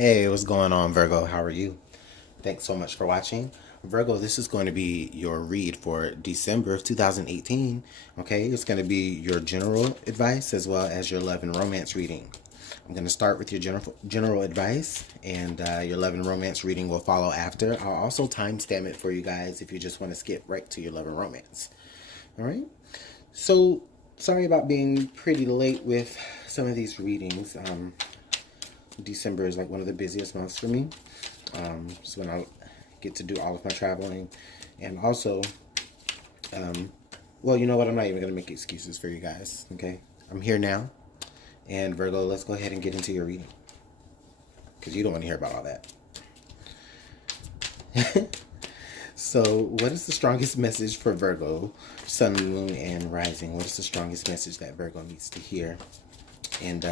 Hey, what's going on, Virgo? How are you? Thanks so much for watching. Virgo, this is going to be your read for December of 2018. Okay, it's going to be your general advice as well as your love and romance reading. I'm going to start with your general advice, and your love and romance reading will follow after. I'll also timestamp it for you guys if you just want to skip right to your love and romance. All right. So, sorry about being pretty late with some of these readings. December is like one of the busiest months for me. It's when I get to do all of my traveling. And also, well, you know what? I'm not even going to make excuses for you guys. Okay. I'm here now. And Virgo, let's go ahead and get into your reading. Because you don't want to hear about all that. So, what is the strongest message for Virgo, Sun, Moon, and Rising? What is the strongest message that Virgo needs to hear? And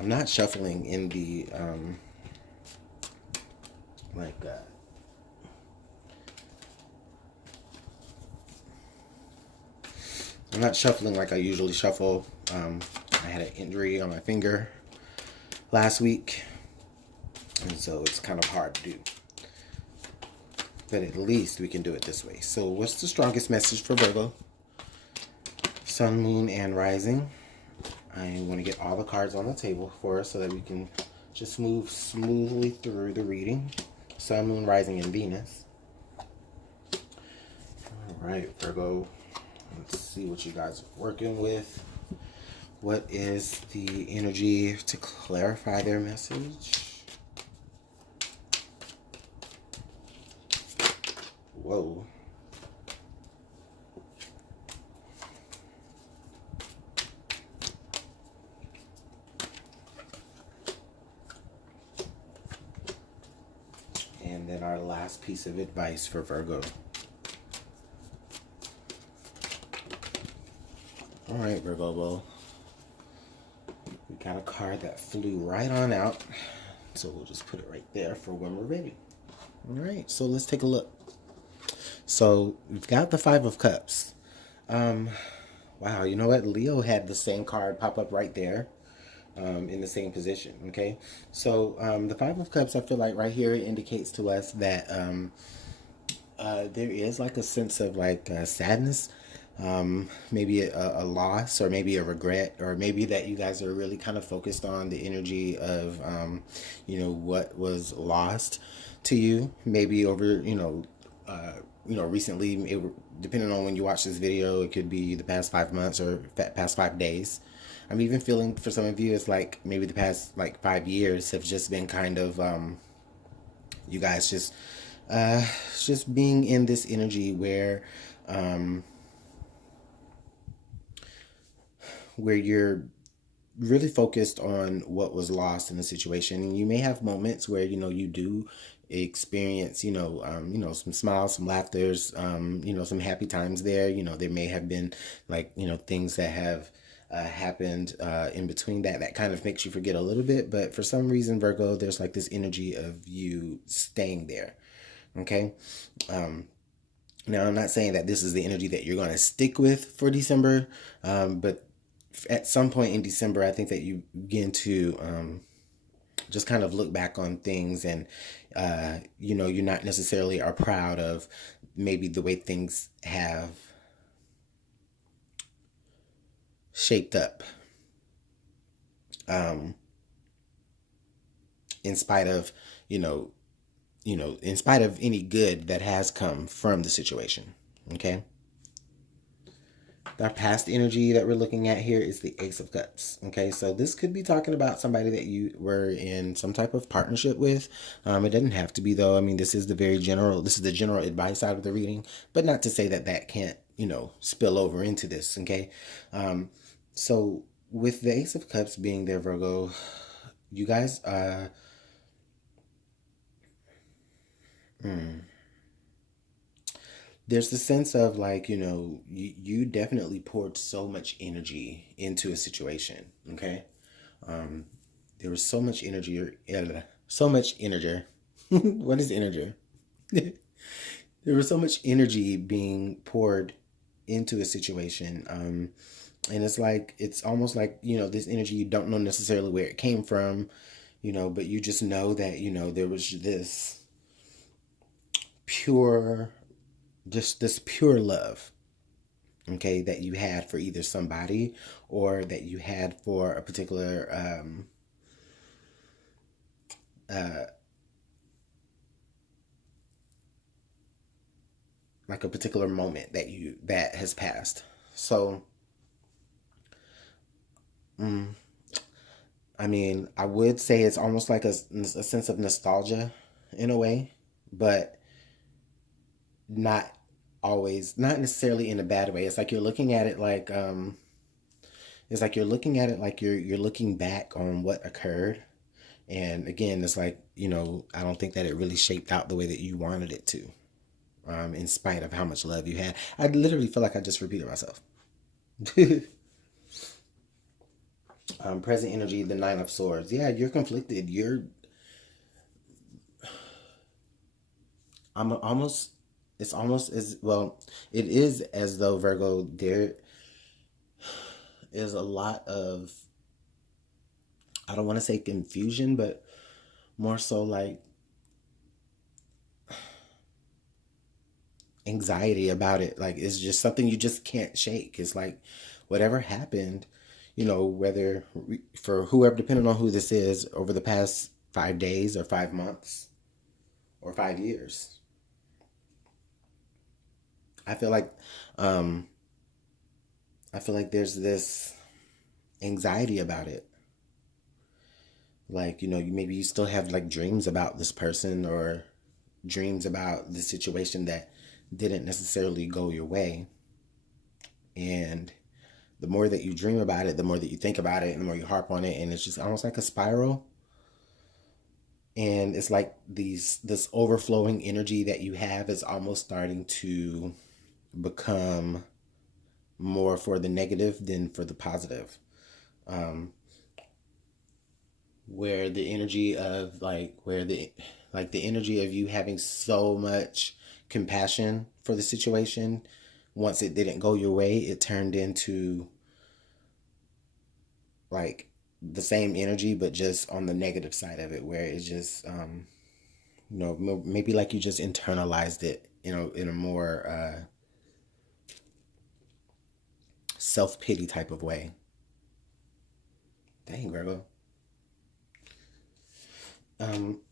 I'm not shuffling in the like I'm not shuffling like I usually shuffle. I had an injury on my finger last week, and so it's kind of hard to do. But at least we can do it this way. So what's the strongest message for Virgo, Sun, Moon, and Rising? I want to get all the cards on the table for us so that we can just move smoothly through the reading. Sun, Moon, Rising, and Venus. All right, Virgo. Let's see what you guys are working with. What is the energy to clarify their message? Whoa. And then our last piece of advice for Virgo. All right, Virgo, well, we got a card that flew right on out. So we'll just put it right there for when we're ready. All right, so let's take a look. So we've got the Five of Cups. Wow, you know what? Leo had the same card pop up right there. In the same position. Okay, so the Five of Cups, I feel like right here it indicates to us that there is like a sense of like sadness, maybe a loss, or maybe a regret, or maybe that you guys are really kind of focused on the energy of what was lost to you, maybe over recently. Depending on when you watch this video, it could be the past 5 months or past 5 days. I'm even feeling for some of you, it's like maybe the past like 5 years have just been kind of you guys just being in this energy um, where you're really focused on what was lost in the situation. And you may have moments where you do experience some smiles, some laughters, some happy times there. There may have been like things that have happened in between that kind of makes you forget a little bit. But for some reason, Virgo, there's like this energy of you staying there. Okay. Now, I'm not saying that this is the energy that you're going to stick with for December, but at some point in December, I think that you begin to just kind of look back on things, and you're not necessarily are proud of maybe the way things have shaped up, um, in spite of in spite of any good that has come from the situation. Okay. Our past energy that we're looking at here is the Ace of Cups. Okay, so this could be talking about somebody that you were in some type of partnership with. It doesn't have to be, though. I mean, this is the general advice out of the reading, but not to say that that can't, spill over into this. Okay, so with the Ace of Cups being there, Virgo, you guys, hmm, there's the sense of like you definitely poured so much energy into a situation. Okay, um there was so much energy, so much energy. What is energy? There was so much energy being poured into a situation, and it's almost like this energy, you don't know necessarily where it came from. but you just know that, there was pure, this pure love, okay, that you had for either somebody or that you had for a particular, like a particular moment that has passed. So, I mean, I would say it's almost like a sense of nostalgia in a way, but not not necessarily in a bad way. It's like you're looking at it like, you're looking back on what occurred. And again, it's like, I don't think that it really shaped out the way that you wanted it to, in spite of how much love you had. I literally feel like I just repeated myself. Present energy, the Nine of Swords. Yeah, you're conflicted. I'm almost, it's almost as well, it is as though, Virgo, there is a lot of, I don't want to say confusion, but more so like anxiety about it. Like it's just something you just can't shake. It's like whatever happened, whether for whoever, depending on who this is, over the past 5 days or 5 months or 5 years, I feel like, um, I feel like there's this anxiety about it. Like, maybe you still have like dreams about this person or dreams about the situation that didn't necessarily go your way. And the more that you dream about it, the more that you think about it, and the more you harp on it, and it's just almost like a spiral. And it's like this overflowing energy that you have is almost starting to become more for the negative than for the positive. Um, where the energy of the energy of you having so much compassion for the situation, once it didn't go your way, it turned into like the same energy but just on the negative side of it, where it's just, maybe like you just internalized it, in a more self-pity type of way. Dang, Virgo.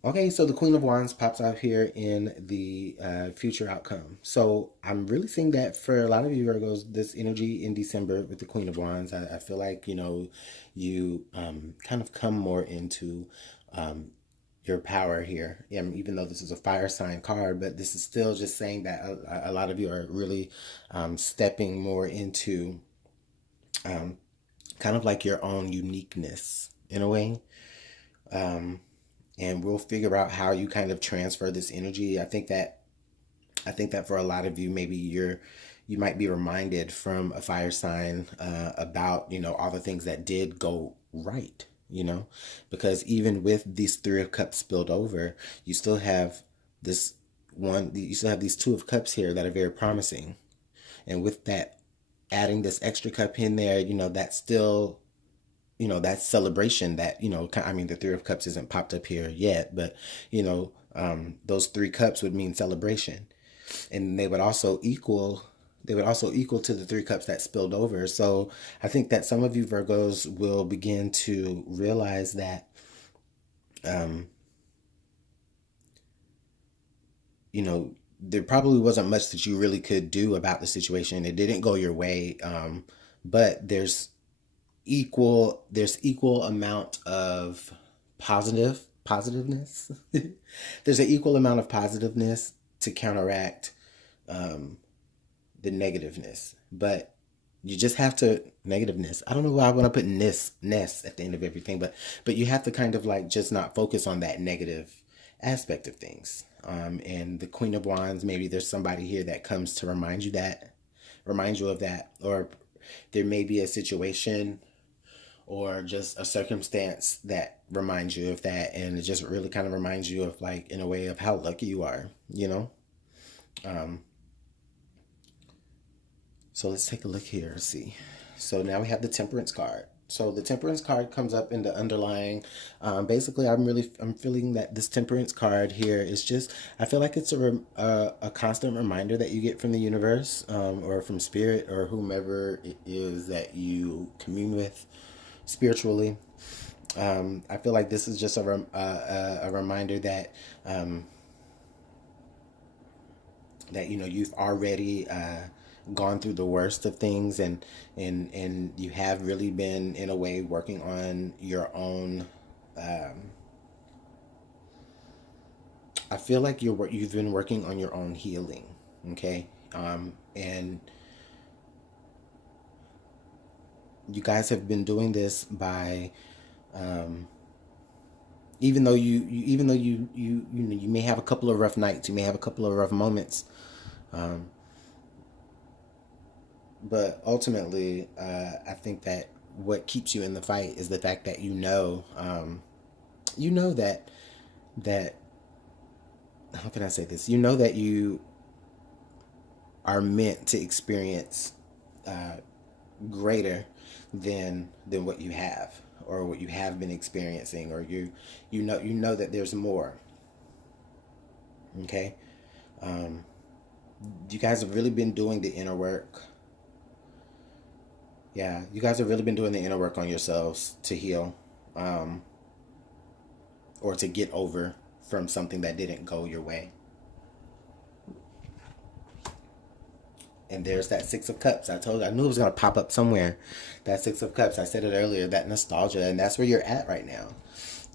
Okay, so the Queen of Wands pops out here in the future outcome. So I'm really seeing that for a lot of you Virgos, this energy in December with the Queen of Wands, I feel like, you kind of come more into your power here. Even though this is a fire sign card, but this is still just saying that a lot of you are really stepping more into kind of like your own uniqueness in a way. And we'll figure out how you kind of transfer this energy. I think that for a lot of you, maybe you might be reminded from a fire sign about all the things that did go right. Because even with these Three of Cups spilled over, you still have this you still have these Two of Cups here that are very promising. And with that, adding this extra cup in there, that's still, that's celebration. That, I mean, the Three of Cups isn't popped up here yet, but those three cups would mean celebration, and they would also equal to the three cups that spilled over. So I think that some of you Virgos will begin to realize that, um, there probably wasn't much that you really could do about the situation. It didn't go your way, but there's equal amount of positiveness. There's an equal amount of positiveness to counteract um, the negativeness, but you just have to negativeness. I don't know why I want to put ness at the end of everything, but you have to kind of like just not focus on that negative aspect of things. And the Queen of Wands, maybe there's somebody here that comes to remind you of that, or there may be a situation or just a circumstance that reminds you of that, and it just really kind of reminds you of, like, in a way, of how lucky you are. um so let's take a look here. See, so now we have the Temperance card. So the Temperance card comes up in the underlying. Basically, I'm feeling that this Temperance card here is just, I feel like it's a constant reminder that you get from the universe, or from spirit, or whomever it is that you commune with spiritually. I feel like this is just a reminder that, that you've already gone through the worst of things, and you have really been, in a way, working on your own. um, I feel like you've been working on your own healing. Okay. And you guys have been doing this by, um, even though even though you may have a couple of rough nights, you may have a couple of rough moments, um, but ultimately, I think that what keeps you in the fight is the fact that you know that how can I say this? You know that you are meant to experience, uh, greater than what you have, or what you have been experiencing, or you know that there's more. Okay. um, you guys have really been doing the inner work. Yeah, you guys have really been doing the inner work on yourselves to heal, um, or to get over from something that didn't go your way. And there's that Six of Cups. I knew it was going to pop up somewhere. That Six of Cups, I said it earlier, that nostalgia, and that's where you're at right now.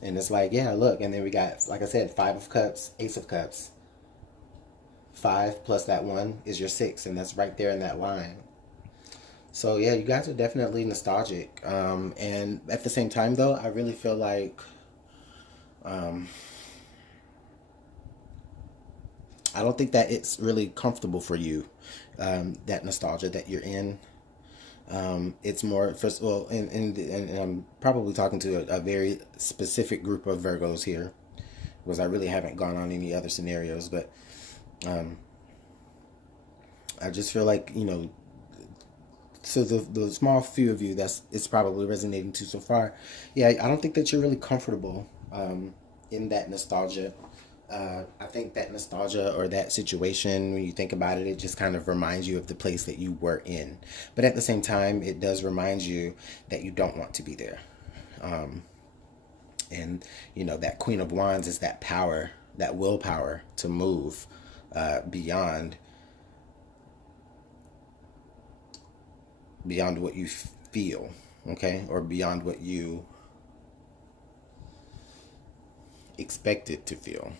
And it's like, yeah, look, and then we got, like I said, Five of Cups, Ace of Cups. Five plus that one is your six, and that's right there in that line. So yeah, you guys are definitely nostalgic. And at the same time, though, I really feel like, um, I don't think that it's really comfortable for you, that nostalgia that you're in. It's more, first of all, and I'm probably talking to a very specific group of Virgos here, because I really haven't gone on any other scenarios, but, um, I just feel like, so the small few of you that's it's probably resonating to so far, yeah, I don't think that you're really comfortable, in that nostalgia. I think that nostalgia, or that situation, when you think about it, it just kind of reminds you of the place that you were in. But at the same time, it does remind you that you don't want to be there. Um, and, that Queen of Wands is that power, that willpower to move, beyond what you feel, okay, or beyond what you expect it to feel.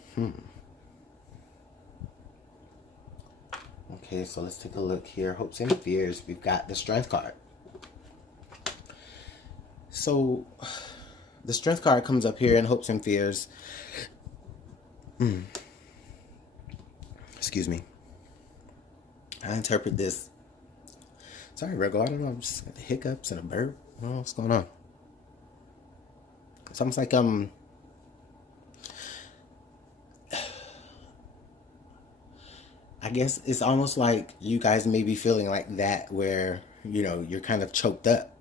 Okay, so let's take a look here. Hopes and fears. We've got the Strength card. So the Strength card comes up here in hopes and fears. Excuse me. I interpret this. Sorry, Virgo. I don't know. I'm just got the hiccups and a burp. I don't know what's going on. It's almost like, I guess it's almost like you guys may be feeling like that, where you're kind of choked up.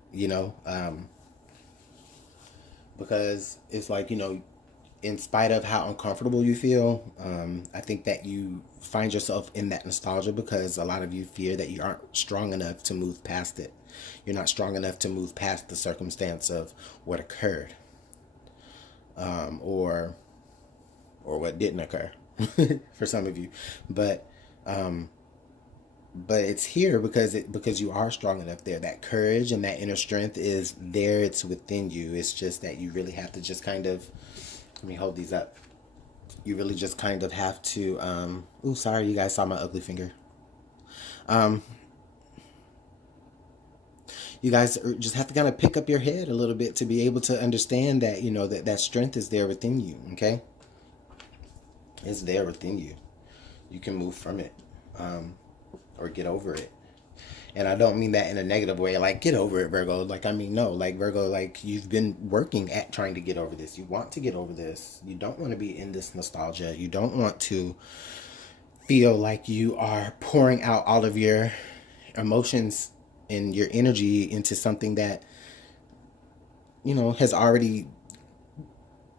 Because it's like, in spite of how uncomfortable you feel, I think that you find yourself in that nostalgia because a lot of you fear that you aren't strong enough to move past it. You're not strong enough to move past the circumstance of what occurred, or what didn't occur for some of you. But, um, it's here because you are strong enough there. That courage and that inner strength is there. It's within you. It's just that you really have to just kind of, let me hold these up. You really just kind of have to, oh, sorry, you guys saw my ugly finger. Um, you guys just have to kind of pick up your head a little bit to be able to understand that, that strength is there within you. Okay. It's there within you. You can move from it, or get over it. And I don't mean that in a negative way, like get over it, Virgo. Like, I mean, no, like Virgo, like you've been working at trying to get over this. You want to get over this. You don't want to be in this nostalgia. You don't want to feel like you are pouring out all of your emotions and your energy into something that has already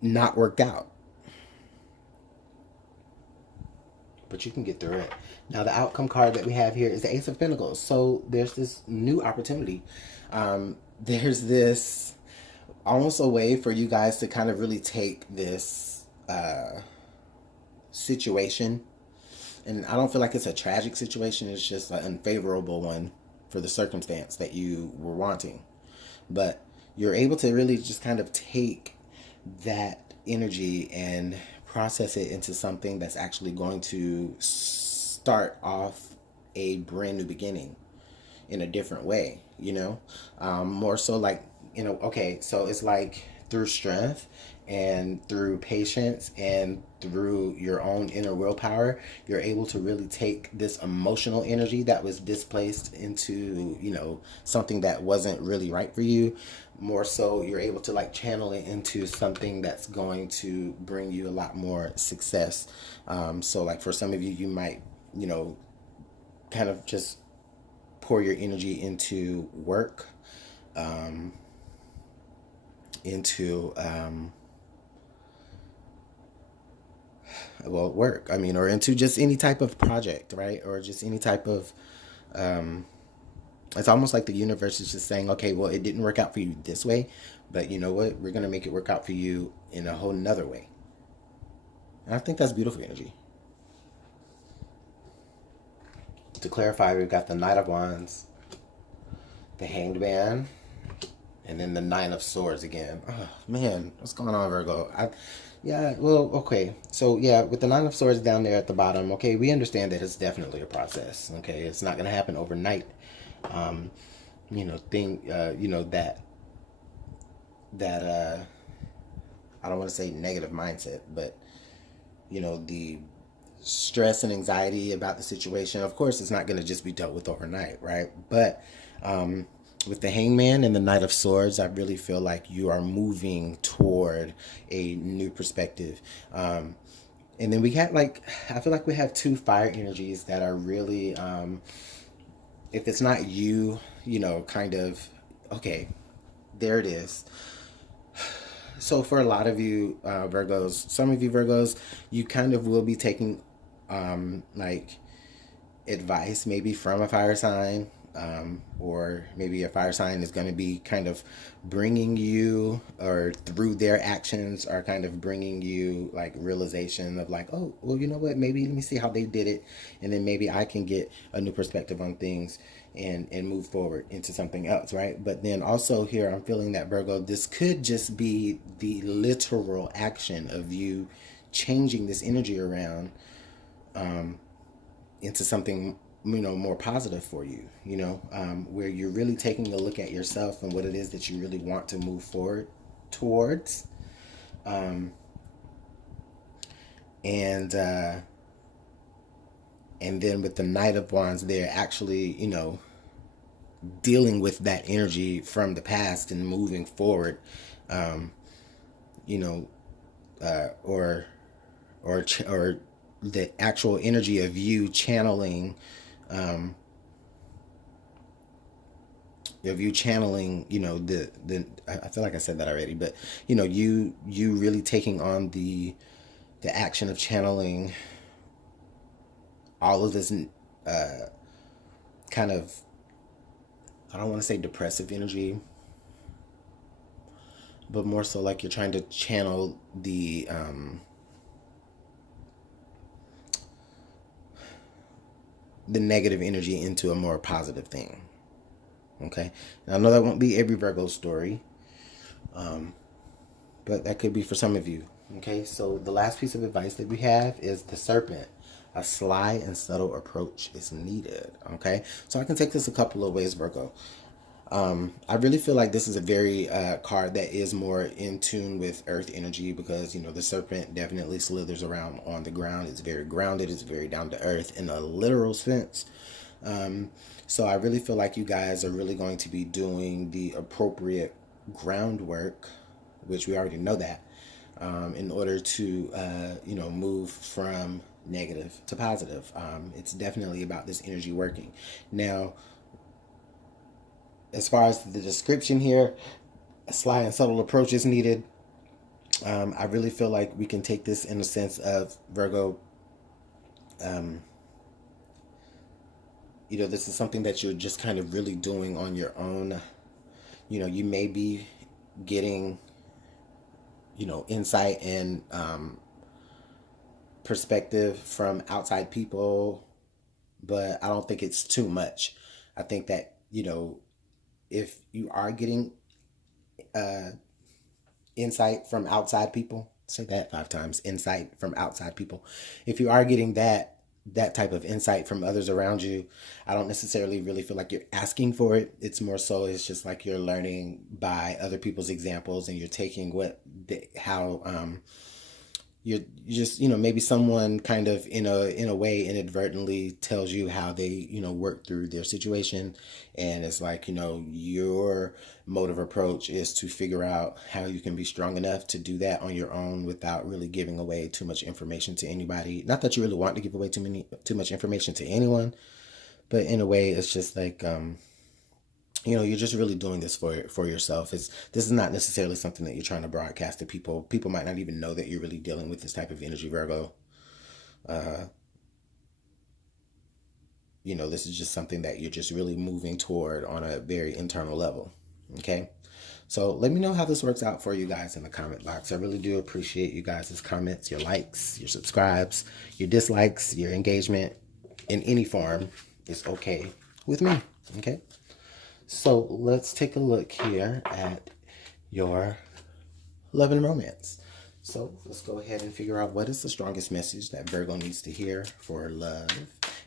not worked out. But you can get through it. Now, the outcome card that we have here is the Ace of Pentacles. So there's this new opportunity. There's this almost a way for you guys to kind of really take this situation. And I don't feel like it's a tragic situation. It's just an unfavorable one for the circumstance that you were wanting. But you're able to really just kind of take that energy and process it into something that's actually going to start off a brand new beginning in a different way, more so like, okay, so it's like through strength and through patience and through your own inner willpower, you're able to really take this emotional energy that was displaced into, something that wasn't really right for you. More so, you're able to like channel it into something that's going to bring you a lot more success. So like for some of you, you might, kind of just pour your energy into work, into work, or into just any type of project, right? Or just any type of it's almost like the universe is just saying, okay, well, it didn't work out for you this way, but you know what, we're going to make it work out for you in a whole nother way. And I think that's beautiful energy. To clarify, we've got the Knight of Wands, the Hanged Man, and then the Nine of Swords again. Oh man, what's going on, Virgo? Yeah, well, okay. So yeah, with the Nine of Swords down there at the bottom, okay, we understand that it's definitely a process. Okay, it's not going to happen overnight. That I don't want to say negative mindset, but the stress and anxiety about the situation, of course, it's not going to just be dealt with overnight, right? But with the Hangman and the Knight of Swords, I really feel like you are moving toward a new perspective. And then we have I feel like we have two fire energies that are really, if it's not you, kind of, okay, there it is. So for a lot of you Virgos, some of you Virgos, you kind of will be taking like advice maybe from a fire sign, or maybe a fire sign is going to be kind of bringing you, or through their actions are kind of bringing you like realization of like, oh, well, you know what, maybe let me see how they did it, and then maybe I can get a new perspective on things and move forward into something else, right? But then also here I'm feeling that, Virgo, this could just be the literal action of you changing this energy around into something more positive for you, where you're really taking a look at yourself and what it is that you really want to move forward towards, and then with the Knight of Wands, they're actually dealing with that energy from the past and moving forward, you know or the actual energy of you channeling, the I feel like I said that already, but you really taking on the action of channeling all of this kind of, I don't want to say depressive energy, but more so like you're trying to channel the negative energy into a more positive thing. Okay, now I know that won't be every Virgo story, but that could be for some of you. Okay, so the last piece of advice that we have is the Serpent. A sly and subtle approach is needed. Okay, so I can take this a couple of ways, Virgo. I really feel like this is a very card that is more in tune with earth energy, because the serpent definitely slithers around on the ground. It's very grounded. It's very down to earth in a literal sense. So I really feel like you guys are really going to be doing the appropriate groundwork, which we already know that, in order to move from negative to positive. It's definitely about this energy working. Now, as far as the description here, A sly and subtle approach is needed. I really feel like we can take this in the sense of Virgo. Um, this is something that you're just kind of really doing on your own. You may be getting, insight and perspective from outside people, but I don't think it's too much. I think that, if you are getting uh, insight from outside people, say that 5 times, insight from outside people. If you are getting that type of insight from others around you, I don't necessarily really feel like you're asking for it. It's more so it's just like you're learning by other people's examples, and you're taking how you're just, maybe someone kind of in a way inadvertently tells you how they, work through their situation. And it's like, your mode of approach is to figure out how you can be strong enough to do that on your own without really giving away too much information to anybody. Not that you really want to give away too much information to anyone, but in a way it's just like, you're just really doing this for yourself. This is not necessarily something that you're trying to broadcast to people. People might not even know that you're really dealing with this type of energy, Virgo. uh this is just something that you're just really moving toward on a very internal level. Okay, so let me know how this works out for you guys in the comment box. I really do appreciate you guys' comments, your likes, your subscribes, your dislikes, your engagement in any form is okay with me. Okay, so let's take a look here at your love and romance. So let's go ahead and figure out what is the strongest message that Virgo needs to hear for love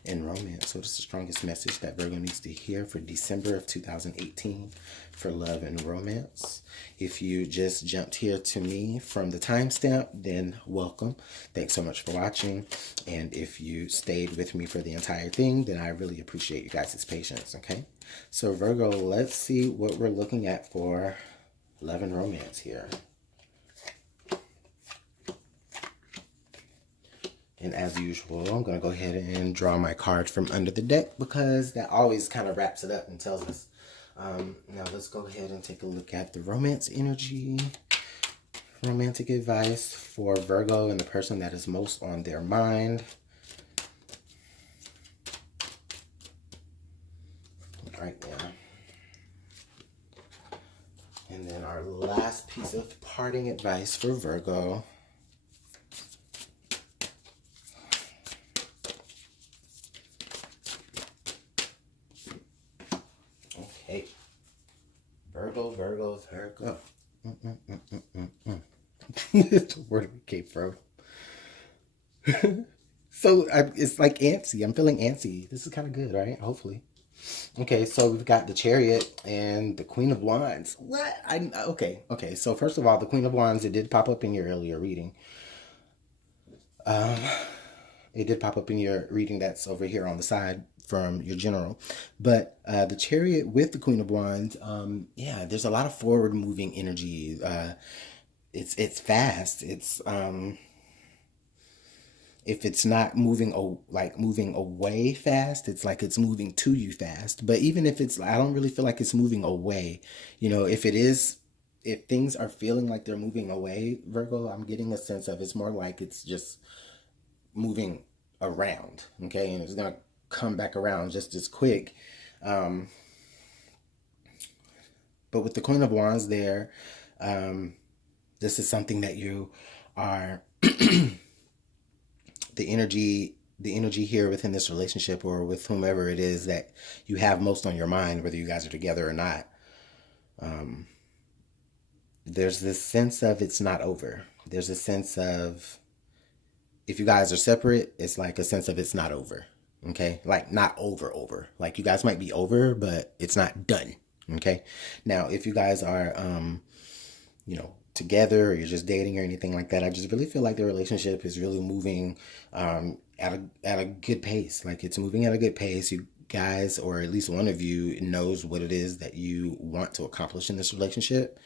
and romance. What is the strongest message that Virgo needs to hear for December of 2018 for love and romance? If you just jumped here to me from the timestamp, then welcome. Thanks so much for watching. And if you stayed with me for the entire thing, then I really appreciate you guys' patience, okay? So Virgo, let's see what we're looking at for love and romance here. And as usual, I'm going to go ahead and draw my card from under the deck because that always kind of wraps it up and tells us. Now let's go ahead and take a look at the romance energy. Romantic advice for Virgo and the person that is most on their mind. Right now. And then our last piece of parting advice for Virgo. Okay. Virgo. Where did we came from? So it's like antsy. I'm feeling antsy. This is kind of good, right? Hopefully. Okay, so we've got the Chariot and the Queen of Wands. What? Okay. So first of all, the Queen of Wands, it did pop up in your earlier reading. Um, it did pop up in your reading that's over here on the side from your general. But the Chariot with the Queen of Wands, yeah, there's a lot of forward moving energy. It's fast. It's if it's not moving away fast, it's like it's moving to you fast. But even if it's, I don't really feel like it's moving away. If it is, if things are feeling like they're moving away, Virgo, I'm getting a sense of it's more like it's just moving around. Okay, and it's gonna come back around just as quick. Um, but with the Queen of Wands there, this is something that you are the energy here within this relationship or with whomever it is that you have most on your mind, whether you guys are together or not. There's this sense of it's not over. There's a sense of, if you guys are separate, it's like a sense of it's not over. Okay, like not over. Like you guys might be over, but it's not done. Okay, now if you guys are together or you're just dating or anything like that, I just really feel like the relationship is really moving at a good pace. Like it's moving at a good pace. You guys, or at least one of you, knows what it is that you want to accomplish in this relationship.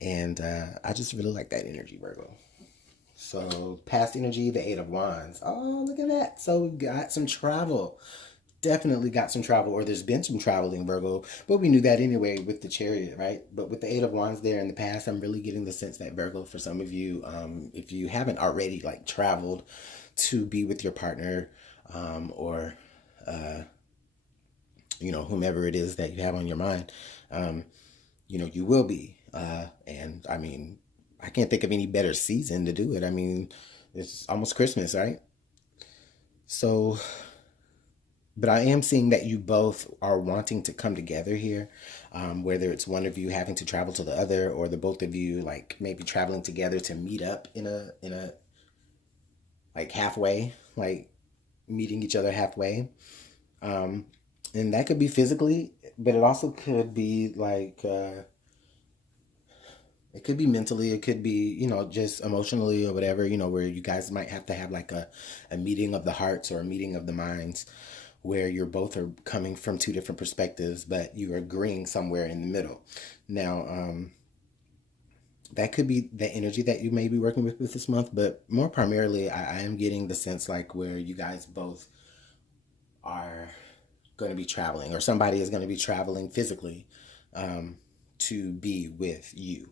And I just really like that energy, Virgo. So past energy, the Eight of Wands. Oh, look at that. So we've got some travel. definitely got some travel, or there's been some traveling, Virgo, but we knew that anyway with the Chariot, right? But with the Eight of Wands there in the past, I'm really getting the sense that, Virgo, for some of you, if you haven't already like traveled to be with your partner, or whomever it is that you have on your mind, you will be. And I mean, I can't think of any better season to do it. I mean, it's almost Christmas, right? So, but I am seeing that you both are wanting to come together here, whether it's one of you having to travel to the other, or the both of you like maybe traveling together to meet up in a like halfway, like meeting each other halfway. Um, and that could be physically, but it also could be like it could be mentally, it could be, just emotionally or whatever, where you guys might have to have like a meeting of the hearts or a meeting of the minds, where you're both are coming from two different perspectives, but you're agreeing somewhere in the middle. Now, that could be the energy that you may be working with this month, but more primarily, I am getting the sense like where you guys both are going to be traveling, or somebody is going to be traveling physically, to be with you,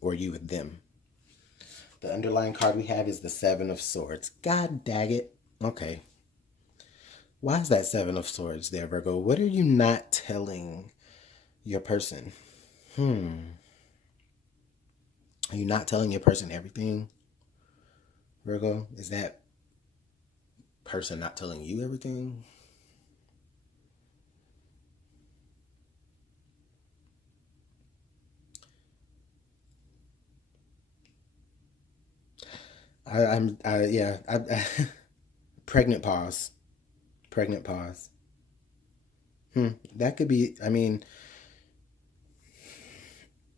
or you with them. The underlying card we have is the Seven of Swords. God dag it. Okay. Why is that Seven of Swords there, Virgo? What are you not telling your person? Are you not telling your person everything, Virgo? Is that person not telling you everything? Yeah. Pregnant pause. Pregnant pause. That could be, I mean,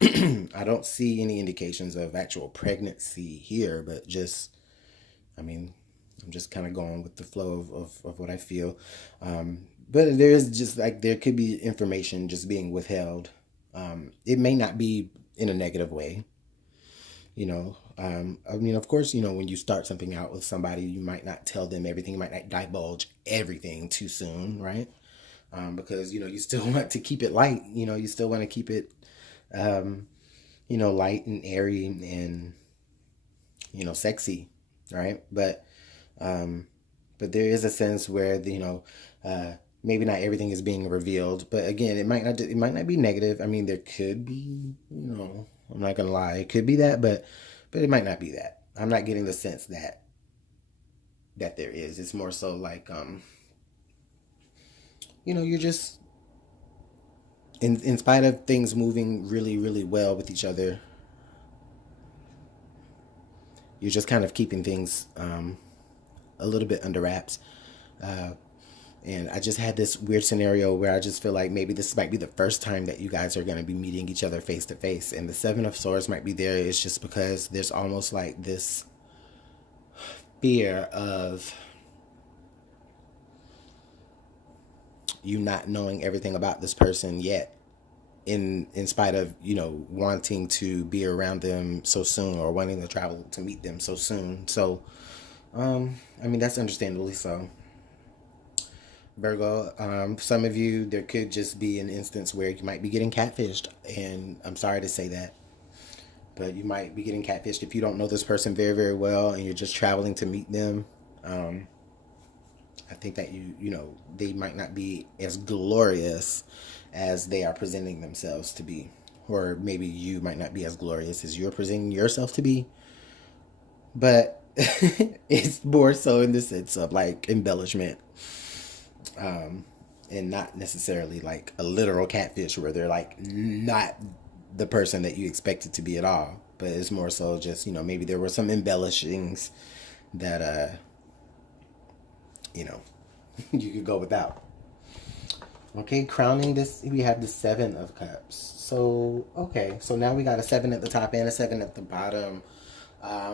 I don't see any indications of actual pregnancy here, but just, I mean, I'm just kind of going with the flow of what I feel. But there is just like, there could be information just being withheld. It may not be in a negative way, I mean, of course, when you start something out with somebody, you might not tell them everything, you might not divulge everything too soon, right? Because, you still want to keep it light, you still want to keep it, um, light and airy and, sexy, right? Um, but there is a sense where maybe not everything is being revealed, but again, it might not be negative. I mean, there could be, I'm not gonna lie, it could be that, but it might not be that. I'm not getting the sense that there is. It's more so like, you're just in spite of things moving really really well with each other, you're just kind of keeping things a little bit under wraps. Uh, And I just had this weird scenario where I just feel like maybe this might be the first time that you guys are going to be meeting each other face to face. And the Seven of Swords might be there. It's just because there's almost like this fear of you not knowing everything about this person yet. In spite of, wanting to be around them so soon, or wanting to travel to meet them so soon. So, I mean, that's understandably so. Virgo, some of you, there could just be an instance where you might be getting catfished. And I'm sorry to say that, but you might be getting catfished if you don't know this person very, very well and you're just traveling to meet them. Um, I think that they might not be as glorious as they are presenting themselves to be. Or maybe you might not be as glorious as you're presenting yourself to be. But it's more so in the sense of like embellishment, um, and not necessarily like a literal catfish where they're like not the person that you expect it to be at all. But it's more so just, maybe there were some embellishings that you know you could go without. Okay, crowning this, we have the Seven of Cups. So, okay, so now we got a seven at the top and a seven at the bottom.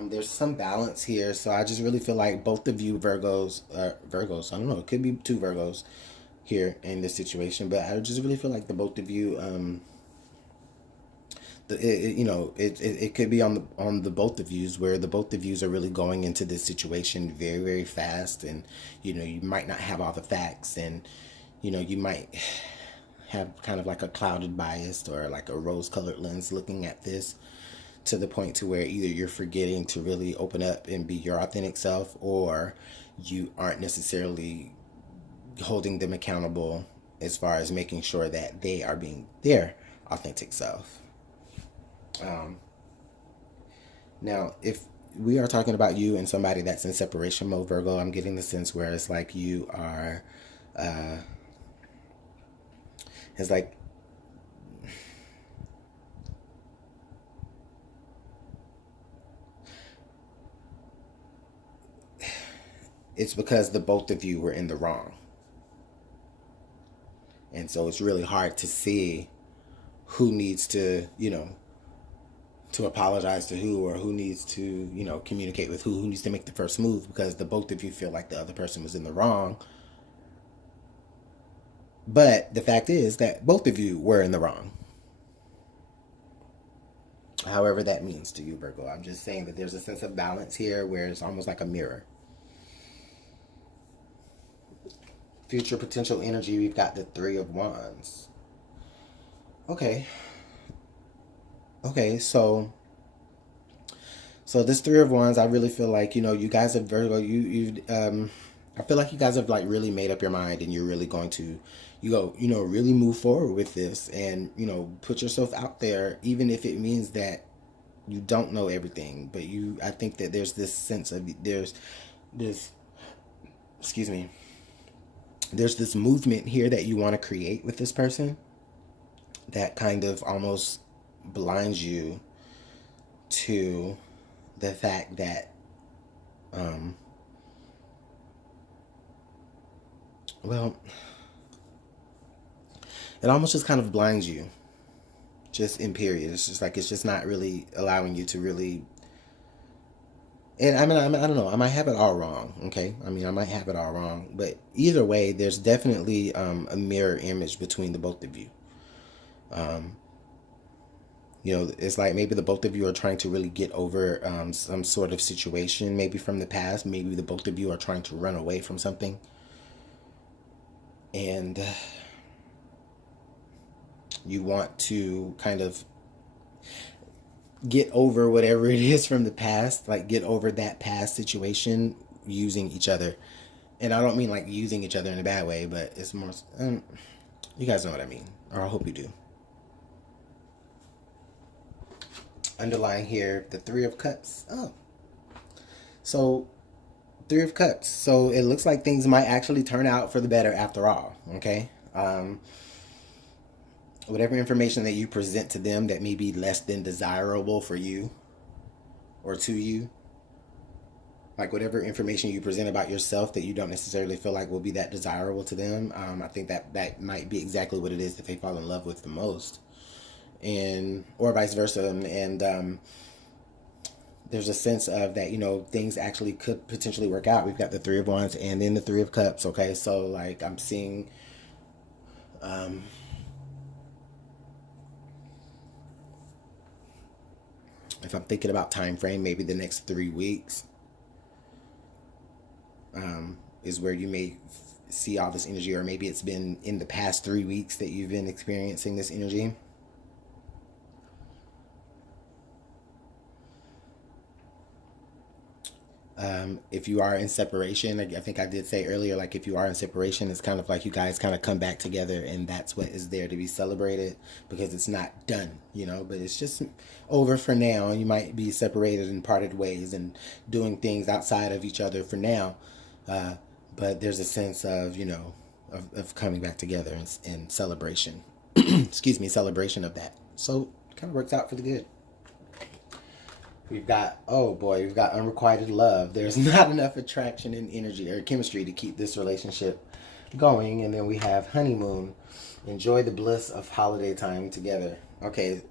There's some balance here, so I just really feel like both of you Virgos, I don't know, it could be two Virgos here in this situation, but I just really feel like the both of you, it could be on the both of yous, where the both of yous are really going into this situation very, very fast, and you might not have all the facts, and you might have kind of like a clouded bias or like a rose-colored lens looking at this, to the point to where either you're forgetting to really open up and be your authentic self, or you aren't necessarily holding them accountable as far as making sure that they are being their authentic self. Now, if we are talking about you and somebody that's in separation mode, Virgo, I'm getting the sense where it's like you are, it's like, it's because the both of you were in the wrong. And so it's really hard to see who needs to, to apologize to who, or who needs to, communicate with who needs to make the first move, because the both of you feel like the other person was in the wrong. But the fact is that both of you were in the wrong. However that means to you, Virgo. I'm just saying that there's a sense of balance here where it's almost like a mirror. Future potential energy, we've got the Three of Wands. Okay, so this Three of Wands, I really feel like, you guys have, Virgo, I feel like you guys have like really made up your mind, and you're really going to, really move forward with this, and, put yourself out there, even if it means that you don't know everything. But I think that there's this sense of, there's this movement here that you want to create with this person that kind of almost blinds you to the fact that, it almost just kind of blinds you, just in period. It's just like, it's just not really allowing you to really, and I don't know, I might have it all wrong, okay? I might have it all wrong, but either way, there's definitely a mirror image between the both of you. It's like maybe the both of you are trying to really get over some sort of situation, maybe from the past. Maybe the both of you are trying to run away from something. And you want to kind of get over whatever it is from the past, like get over that past situation using each other. And I don't mean like using each other in a bad way, but it's more, you guys know what I mean, or I hope you do. Underlying here, the Three of Cups. Oh, so Three of Cups. So it looks like things might actually turn out for the better after all. Okay. Whatever information that you present to them that may be less than desirable for you or to you, like whatever information you present about yourself that you don't necessarily feel like will be that desirable to them, I think that might be exactly what it is that they fall in love with the most, and or vice versa. And there's a sense of that, things actually could potentially work out. We've got the Three of Wands and then the Three of Cups. Okay, so like I'm seeing, if I'm thinking about time frame, maybe the next 3 weeks is where you may see all this energy, or maybe it's been in the past 3 weeks that you've been experiencing this energy. If you are in separation, I think I did say earlier, like if you are in separation, it's kind of like you guys kind of come back together, and that's what is there to be celebrated, because it's not done, but it's just over for now. You might be separated and parted ways and doing things outside of each other for now. But there's a sense of, of coming back together and celebration, celebration of that. So it kind of works out for the good. We've got, we've got unrequited love. There's not enough attraction and energy or chemistry to keep this relationship going. And then we have honeymoon. Enjoy the bliss of holiday time together. Okay.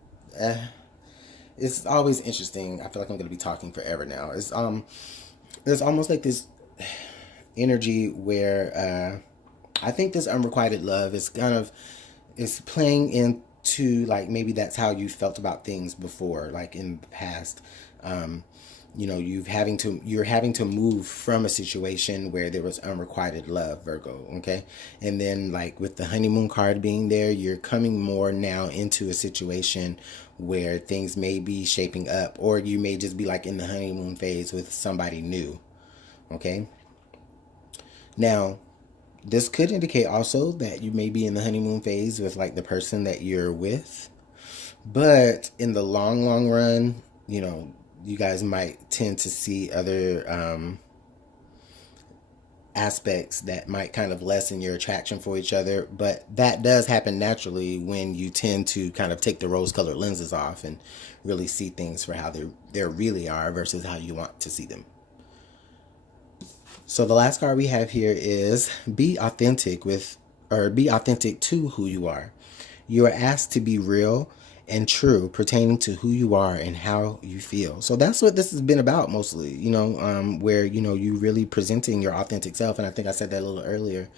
It's always interesting. I feel like I'm going to be talking forever now. It's there's almost like this energy where I think this unrequited love is kind of, is playing into to, like, maybe that's how you felt about things before, like in the past. You know, you're having to move from a situation where there was unrequited love, Virgo. Okay. And then, like, with the honeymoon card being there, you're coming more now into a situation where things may be shaping up, or you may just be like in the honeymoon phase with somebody new. Okay. Now, this could indicate also that you may be in the honeymoon phase with, like, the person that you're with. But in the long, long run, you know, you guys might tend to see other aspects that might kind of lessen your attraction for each other. But that does happen naturally when you tend to kind of take the rose colored lenses off and really see things for how they really are versus how you want to see them. So the last card we have here is be authentic to who you are. You are asked to be real and true pertaining to who you are and how you feel. So that's what this has been about mostly, where, you really presenting your authentic self. And I think I said that a little earlier.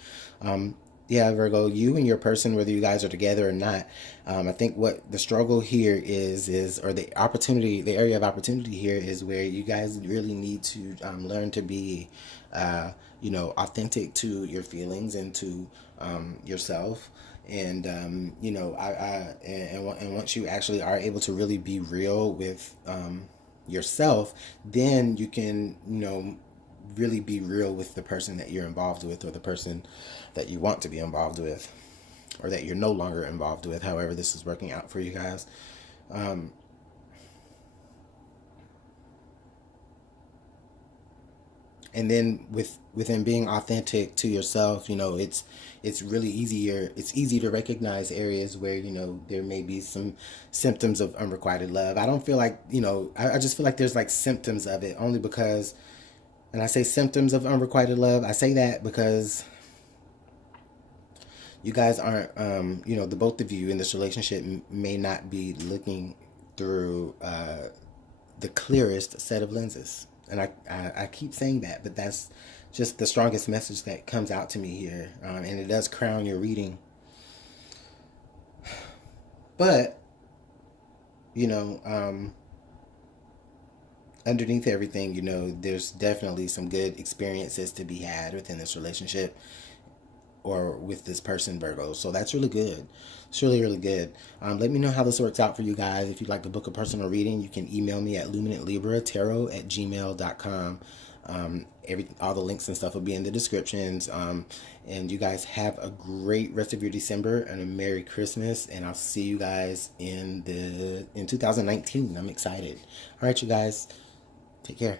Yeah, Virgo, you and your person, whether you guys are together or not, I think what the struggle here or the area of opportunity here is where you guys really need to learn to be, authentic to your feelings and to yourself. And and once you actually are able to really be real with yourself, then you can really be real with the person that you're involved with, or the person that you want to be involved with, or that you're no longer involved with, however this is working out for you guys. And then within being authentic to yourself, it's really easy to recognize areas where there may be some symptoms of unrequited love. I don't feel like, I just feel like there's like symptoms of it, only because, and I say symptoms of unrequited love, I say that because you guys aren't, the both of you in this relationship may not be looking through the clearest set of lenses. And I keep saying that, but that's just the strongest message that comes out to me here. And it does crown your reading. But, you know, um, underneath everything, there's definitely some good experiences to be had within this relationship or with this person, Virgo. So that's really good. It's really, really good. Let me know how this works out for you guys. If you'd like to book a personal reading, you can email me at LuminantLibraTarot@gmail.com. All the links and stuff will be in the descriptions. And you guys have a great rest of your December and a Merry Christmas. And I'll see you guys in 2019. I'm excited. All right, you guys. Take care.